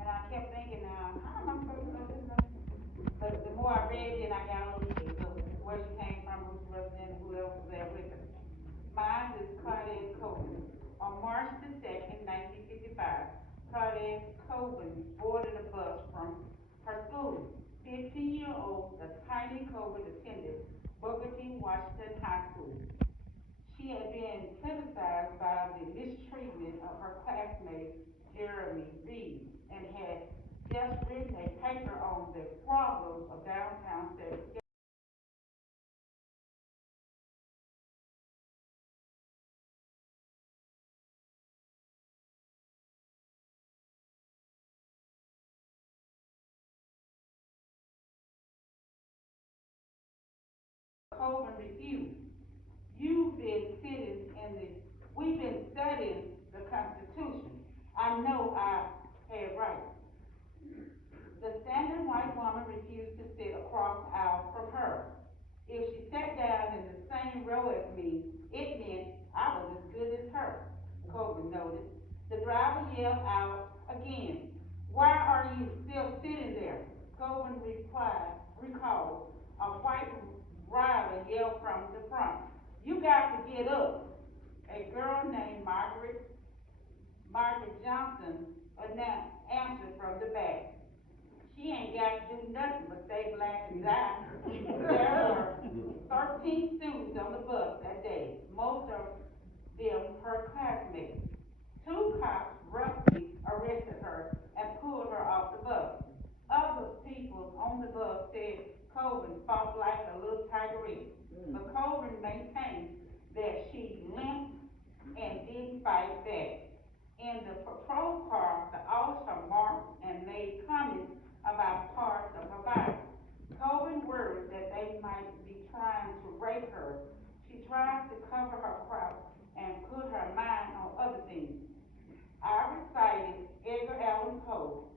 And I kept thinking, now, how am I supposed to know this? But the more I read, then I got on where she came from, who she represented, who else was there with her. Mine is Claudette Coben. On March the 2nd, 1955, Claudette Coben boarded a bus from her school. 15-year-old, the tiny Coben attended Booker T. Washington High School. She had been criticized by the mistreatment of her classmate Jeremy Reed and had just written a paper on the problems of downtown segregation. Colvin refused. You've been sitting in the, we've been studying the Constitution. I know I had right. The standing white woman refused to sit across the aisle from her. If she sat down in the same row as me, it meant I was as good as her, Colvin noted. The driver yelled out again, "Why are you still sitting there?" Colvin recalled, a white driver yelled from the front, "You got to get up." A girl named Margaret Johnson answered from the back. She ain't got to do nothing but stay black and die. There were 13 students on the bus that day, most of them her classmates. Two cops roughly arrested her and pulled her off the bus. Other people on the bus said Colvin fought like a little tigeress, but Colvin maintained that she limped and didn't fight back. In the patrol car, the officer marked and made comments about parts of her body. Colvin worried that they might be trying to rape her. She tried to cover her crotch and put her mind on other things. I recited Edgar Allan Poe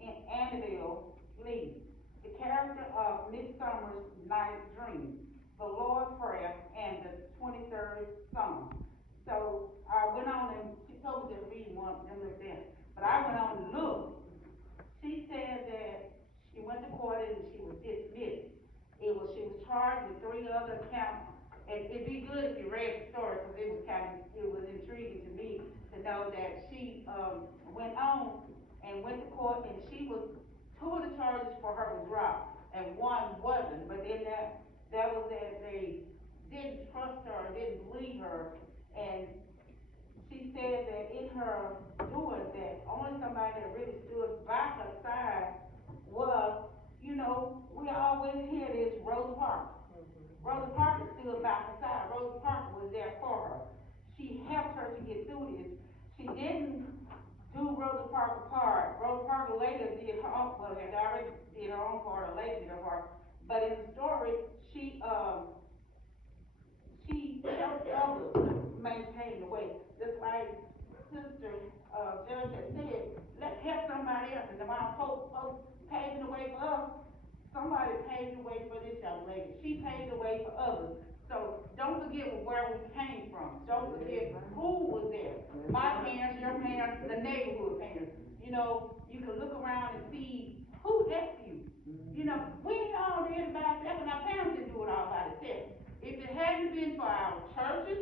in Annabelle Lee, the character of Midsummer's Night Dream, the Lord's Prayer, and the 23rd Psalm. So I went on and she told me to read one of them right there. But I went on and looked. She said that she went to court and she was dismissed. She was charged with three other counts. And it'd be good if you read the story because it was intriguing to me to know that she went on and went to court and two of the charges for her was dropped and one wasn't. But then that was that they didn't trust her, didn't believe her, and she said that in her doing that, only somebody that really stood by her side was, we always hear this Rosa Parks. Rosa Parks stood by her side. Rosa Parks was there for her. She helped her to get through this. She didn't do Rosa Parks' part. Rosa Parks later did her own part, and already did her own part, or later did her part. But in the story, she helped others maintain the way. Just like Sister Judge had said, let's help somebody else. And the amount of folks paving the way for us, somebody paved the way for this young lady. She paved the way for others. So don't forget where we came from. Don't forget who was there. My parents, your parents, the neighborhood parents. You can look around and see who helped you. We ain't all did it by ourselves, and our parents didn't do it all by themselves. If it hadn't been for our churches,